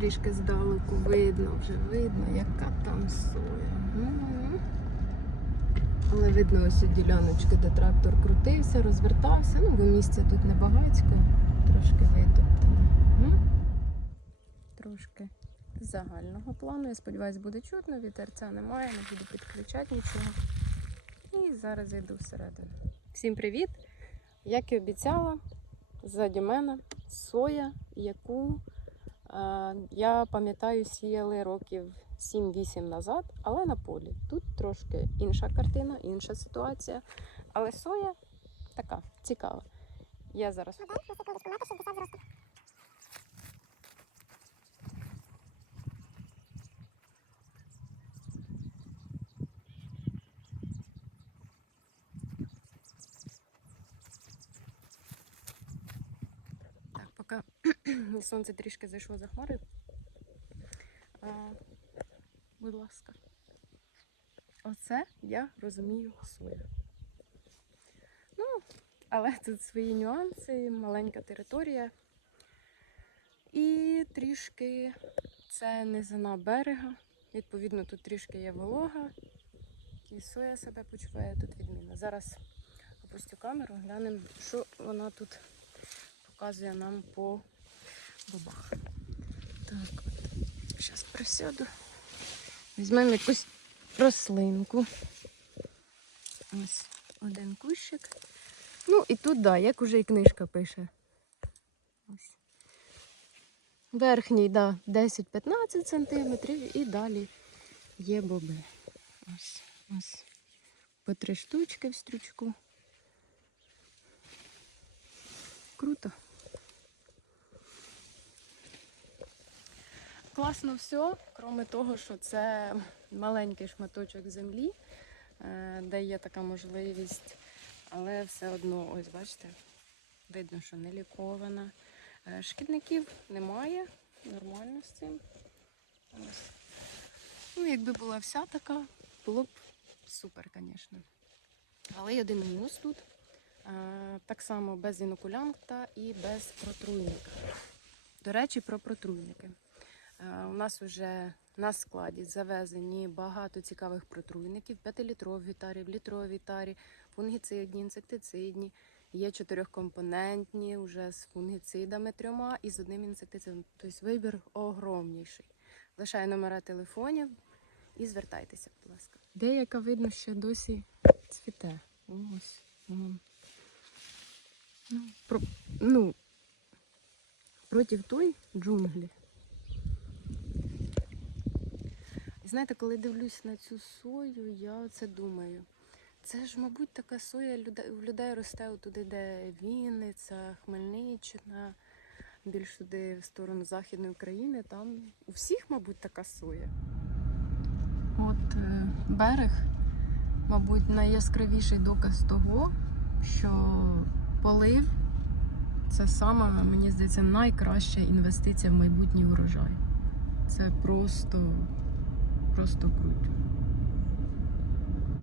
трішки здалеку видно, вже видно, яка там соя. Але видно ось діляночки, де трактор крутився, розвертався. Ну, бо місця тут небагацько, трошки витоптане. Трошки загального плану. Я сподіваюся, буде чутно, вітерця немає, не буду підключати нічого. І зараз зайду всередину. Всім привіт! Як і обіцяла, ззаді мене соя, яку я пам'ятаю, сіяли років 7-8 назад, але на полі. Тут трошки інша картина, інша ситуація. Але соя така цікава. Я зараз Так, поки сонце трішки зайшло за хмари. Будь ласка. Оце я розумію соя. Ну, але тут свої нюанси, маленька територія. І трішки це низина берега. Відповідно, тут трішки є волога. І соя себе почуває тут відмінно. Зараз опустю камеру, глянемо, що вона тут показує нам по бобах. Так, от. Зараз присяду. Візьмемо якусь рослинку. Ось один кущик. Ну і тут, да, як уже і книжка пише. Верхній, да, 10-15 сантиметрів і далі є боби. Ось, ось. По три штучки в стрючку. Круто. Класно все, крім того, що це маленький шматочок землі, де є така можливість, але все одно, ось бачите, видно, що не лікована. Е, Шкідників немає, нормально з цим. Ось. Ну, якби була вся така, було б супер, звісно. Але є мінус тут. Е, Так само без інокулянта і без протруйника. До речі, про протруйники. Е, У нас вже на складі завезені багато цікавих протруйників: 5-літрові тарі, в літровій тарі, фунгіцидні, інсектицидні. Є чотирьохкомпонентні, вже з фунгіцидами трьома і з одним інсектицидом. Тобто вибір огромніший. Лишаю номера телефонів і звертайтеся, будь ласка. Деяка видно, що досі цвіте. Ось. Ну, про, ну, проти той джунглі. І знаєте, коли дивлюсь на цю сою, я це думаю. Це ж, мабуть, така соя в людей росте туди, де Вінниця, Хмельниччина, більш туди в сторону Західної України. Там у всіх, мабуть, така соя. От е, берег, мабуть, найяскравіший доказ того, що полив це саме, мені здається, найкраща інвестиція в майбутній урожай. Це просто, просто круто.